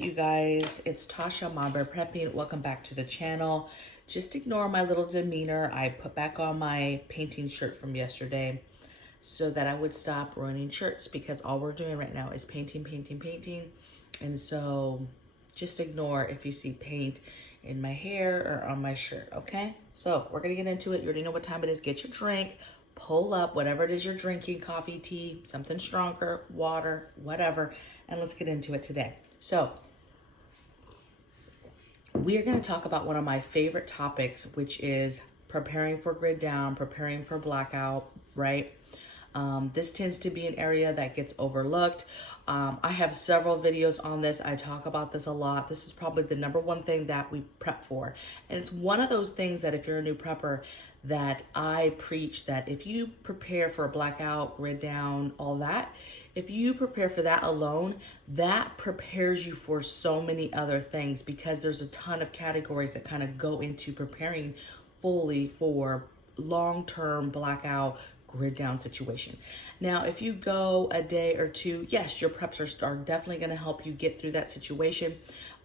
you guys, it's Tasha, MamabearPrepping. Welcome back to the channel. Just ignore my little demeanor. I put back on my painting shirt from yesterday so that I would stop ruining shirts, because all we're doing right now is painting, painting, painting. And so just ignore if you see paint in my hair or on my shirt, okay? So we're gonna get into it. You already know what time it is. Get your drink, pull up whatever it is you're drinking, coffee, tea, something stronger, water, whatever, and let's get into it today. So we are going to talk about one of my favorite topics, which is preparing for grid down, preparing for blackout, right? This tends to be an area that gets overlooked. I have several videos on this. I talk about this a lot. This is probably the number one thing that we prep for. And it's one of those things that if you're a new prepper, that I preach that if you prepare for a blackout, grid down, all that, if you prepare for that alone, that prepares you for so many other things, because there's a ton of categories that kind of go into preparing fully for long-term blackout, grid down situation. Now, if you go a day or two, yes, your preps are definitely going to help you get through that situation,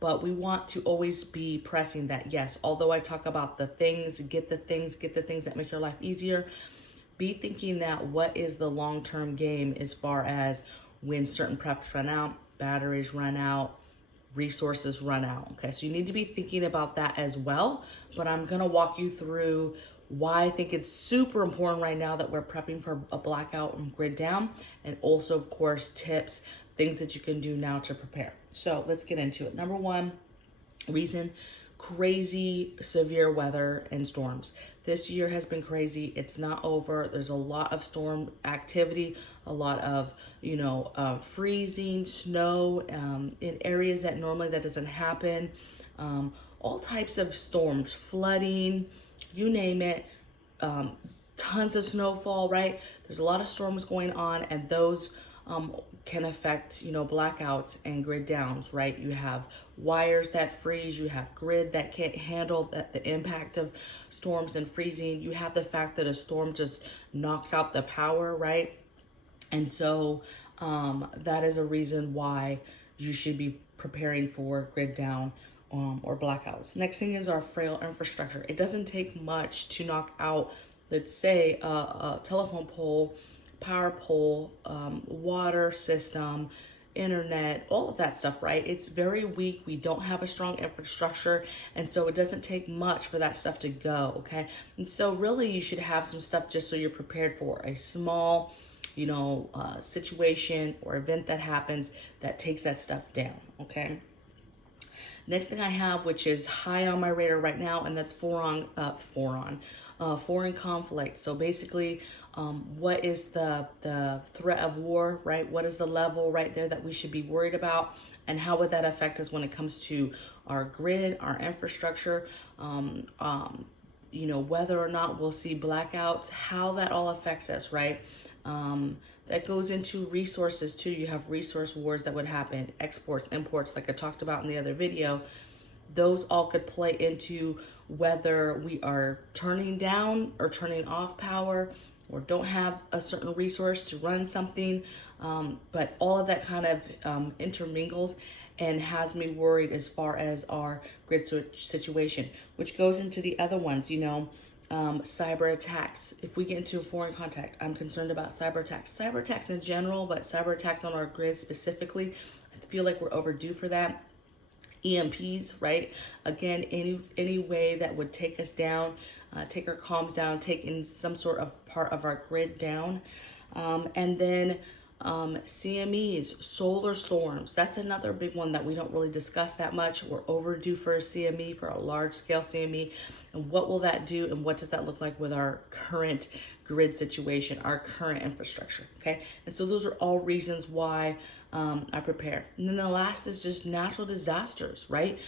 but we want to always be pressing that, yes, although I talk about the things, get the things that make your life easier, be thinking that what is the long-term game as far as when certain preps run out, batteries run out, resources run out. Okay, so you need to be thinking about that as well. But I'm gonna walk you through why I think it's super important right now that we're prepping for a blackout and grid down, and also, of course, tips, things that you can do now to prepare. So let's get into it. Number one reason: crazy severe weather and storms. This year has been crazy. It's not over. There's a lot of storm activity, a lot of, freezing, snow in areas that normally that doesn't happen. All types of storms, flooding, you name it. Tons of snowfall, right? There's a lot of storms going on, and those can affect, blackouts and grid downs, right? You have wires that freeze, you have grid that can't handle the impact of storms and freezing. You have the fact that a storm just knocks out the power, right? And so that is a reason why you should be preparing for grid down or blackouts. Next thing is our frail infrastructure. It doesn't take much to knock out, let's say, a telephone pole, power pole, water system, internet, all of that stuff, right? It's very weak. We don't have a strong infrastructure, and so it doesn't take much for that stuff to go, okay? And so really you should have some stuff just so you're prepared for a small, situation or event that happens that takes that stuff down, okay? Next thing I have, which is high on my radar right now, and that's foreign conflict. So basically, what is the threat of war, right? What is the level right there that we should be worried about, and how would that affect us when it comes to our grid, our infrastructure, whether or not we'll see blackouts, how that all affects us, right? That goes into resources too. You have resource wars that would happen, exports, imports, like I talked about in the other video. Those all could play into whether we are turning down or turning off power, or don't have a certain resource to run something. But all of that kind of intermingles and has me worried as far as our grid situation, which goes into the other ones, cyber attacks. If we get into a foreign contact, I'm concerned about cyber attacks. Cyber attacks in general, but cyber attacks on our grid specifically, I feel like we're overdue for that. EMPs, right? Again, any way that would take us down, take our comms down, take in some sort of part of our grid down. And then CMEs, solar storms. That's another big one that we don't really discuss that much. We're overdue for a CME, for a large scale CME. And what will that do, and what does that look like with our current grid situation, our current infrastructure, okay? And so those are all reasons why I prepare. And then the last is just natural disasters, right?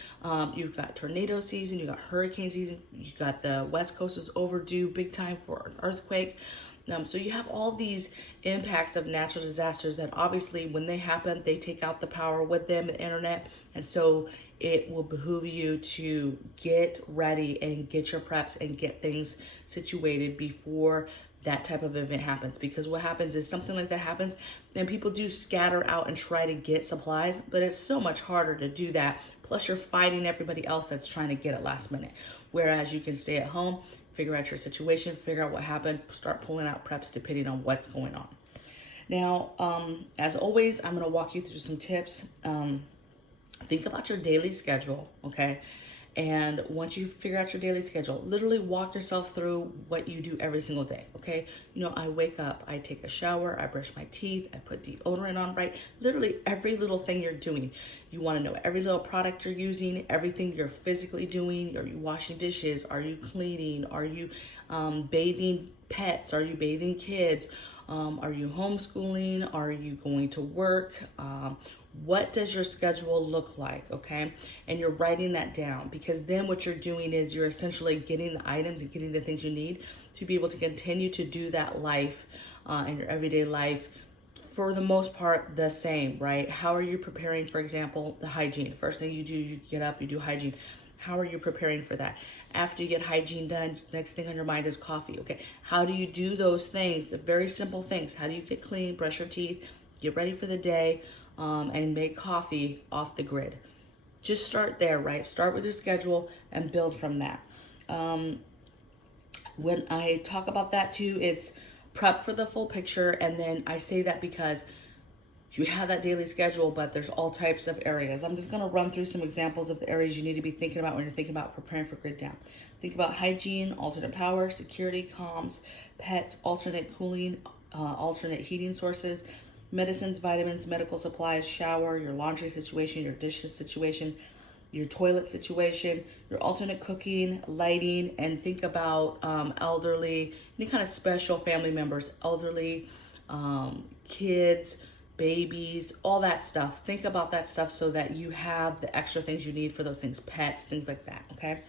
You've got tornado season, you've got hurricane season, you've got the West Coast is overdue big time for an earthquake. So you have all these impacts of natural disasters that obviously when they happen, they take out the power with them, the internet. And so it will behoove you to get ready and get your preps and get things situated before that type of event happens. Because what happens is something like that happens and people do scatter out and try to get supplies, but it's so much harder to do that. Plus you're fighting everybody else that's trying to get it last minute. Whereas you can stay at home, figure out your situation, figure out what happened, start pulling out preps depending on what's going on. Now, as always, I'm gonna walk you through some tips. Think about your daily schedule, okay? And once you figure out your daily schedule, literally walk yourself through what you do every single day, okay? You know, I wake up, I take a shower, I brush my teeth, I put deodorant on, right? Literally every little thing you're doing. You wanna know every little product you're using, everything you're physically doing. Are you washing dishes? Are you cleaning? Are you bathing pets? Are you bathing kids? Are you homeschooling? Are you going to work? What does your schedule look like, okay? And you're writing that down, because then what you're doing is you're essentially getting the items and getting the things you need to be able to continue to do that life in your everyday life, for the most part, the same, right? How are you preparing, for example, the hygiene? First thing you do, you get up, you do hygiene. How are you preparing for that? After you get hygiene done, next thing on your mind is coffee, okay? How do you do those things, the very simple things? How do you get clean, brush your teeth, get ready for the day, and make coffee off the grid? Just start there, right? Start with your schedule and build from that. When I talk about that too, it's prep for the full picture. And then I say that because you have that daily schedule, but there's all types of areas. I'm just gonna run through some examples of the areas you need to be thinking about when you're thinking about preparing for grid down. Think about hygiene, alternate power, security, comms, pets, alternate cooling, alternate heating sources, medicines, vitamins, medical supplies, shower, your laundry situation, your dishes situation, your toilet situation, your alternate cooking, lighting, and think about elderly, any kind of special family members, elderly, kids, babies, all that stuff. Think about that stuff so that you have the extra things you need for those things, pets, things like that, okay?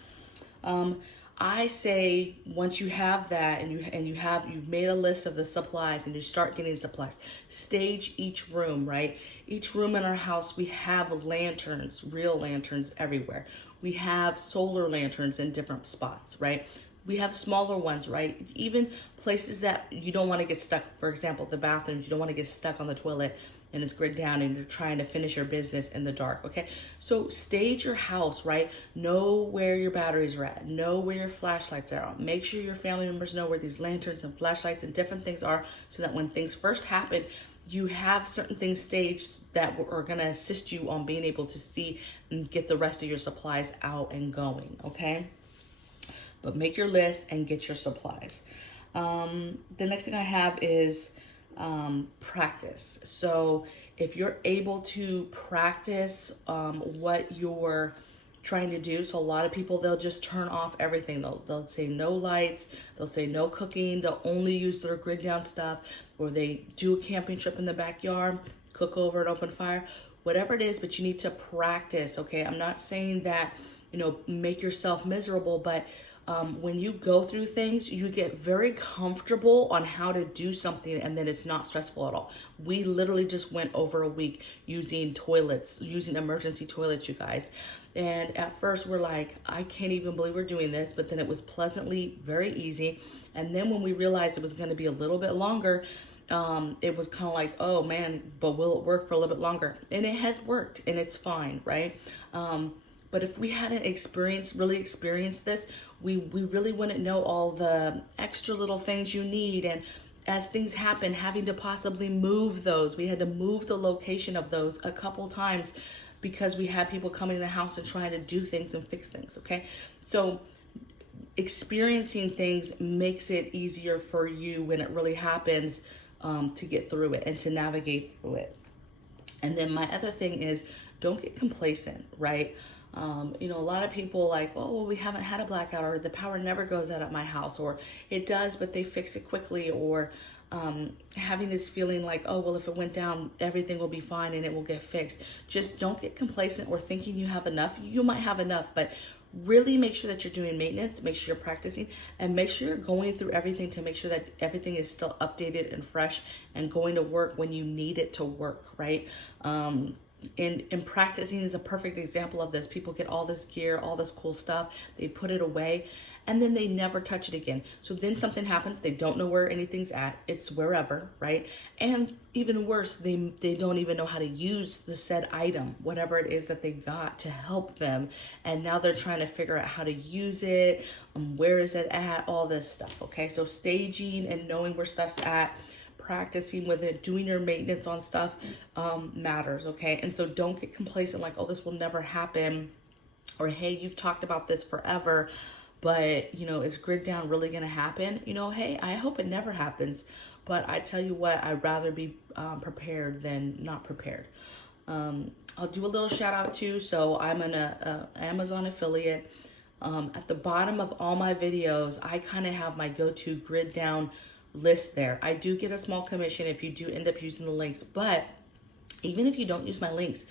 I say once you have that and you've made a list of the supplies and you start getting supplies, stage each room, right? Each room in our house, we have lanterns, real lanterns everywhere. We have solar lanterns in different spots, right? We have smaller ones, right? Even places that you don't want to get stuck, for example, the bathrooms, you don't want to get stuck on the toilet and it's grid down and you're trying to finish your business in the dark, okay? So stage your house, right? Know where your batteries are at. Know where your flashlights are. Make sure your family members know where these lanterns and flashlights and different things are, so that when things first happen, you have certain things staged that are gonna assist you on being able to see and get the rest of your supplies out and going, okay? But make your list and get your supplies. The next thing I have is practice. So if you're able to practice what you're trying to do, so a lot of people, they'll just turn off everything. They'll say no lights, they'll say no cooking, they'll only use their grid down stuff, or they do a camping trip in the backyard, cook over an open fire, whatever it is, but you need to practice, okay? I'm not saying that, you know, make yourself miserable, but when you go through things, you get very comfortable on how to do something, and then it's not stressful at all. We literally just went over a week using toilets, using emergency toilets, you guys. And at first we're like, I can't even believe we're doing this, but then it was pleasantly very easy. And then when we realized it was gonna be a little bit longer, it was kind of like, oh man, but will it work for a little bit longer? And it has worked, and it's fine, right? But if we hadn't really experienced this, we really wouldn't know all the extra little things you need. And as things happen, having to possibly move those, we had to move the location of those a couple times because we had people coming in the house and trying to do things and fix things, okay? So experiencing things makes it easier for you when it really happens, to get through it and to navigate through it. And then my other thing is, don't get complacent, right? You know, a lot of people like, oh, well, we haven't had a blackout, or the power never goes out at my house, or it does, but they fix it quickly, or having this feeling like, oh, well, if it went down, everything will be fine and it will get fixed. Just don't get complacent or thinking you have enough. You might have enough, but really make sure that you're doing maintenance, make sure you're practicing, and make sure you're going through everything to make sure that everything is still updated and fresh and going to work when you need it to work, right? And practicing is a perfect example of this. People get all this gear, all this cool stuff, they put it away, and then they never touch it again. So then something happens, they don't know where anything's at, it's wherever, right? And even worse, they don't even know how to use the said item, whatever it is that they got to help them. And now they're trying to figure out how to use it, where is it at, all this stuff, okay? So staging and knowing where stuff's at, practicing with it, doing your maintenance on stuff matters, okay? And so don't get complacent like, oh, this will never happen, or hey, you've talked about this forever, but you know, is grid down really gonna happen? You know, hey, I hope it never happens, but I tell you what, I'd rather be prepared than not prepared. I'll do a little shout out too. So I'm an Amazon affiliate. At the bottom of all my videos, I kind of have my go-to grid down list there. I do get a small commission if you do end up using the links, but even if you don't use my links,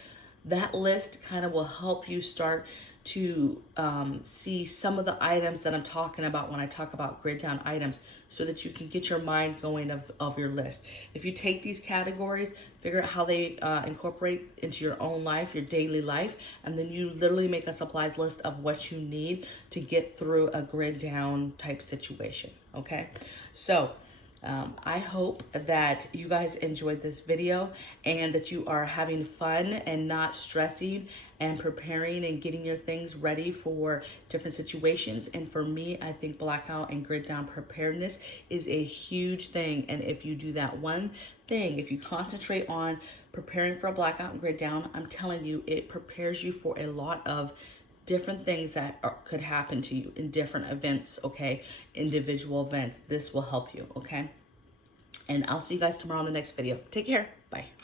that list kind of will help you start to see some of the items that I'm talking about when I talk about grid down items, so that you can get your mind going of your list. If you take these categories, figure out how they incorporate into your own life, your daily life, and then you literally make a supplies list of what you need to get through a grid down type situation, okay? So I hope that you guys enjoyed this video and that you are having fun and not stressing and preparing and getting your things ready for different situations. And for me, I think blackout and grid down preparedness is a huge thing. And if you do that one thing, if you concentrate on preparing for a blackout and grid down, I'm telling you, it prepares you for a lot of different things that could happen to you in different events, okay? Individual events. This will help you, okay? And I'll see you guys tomorrow on the next video. Take care. Bye.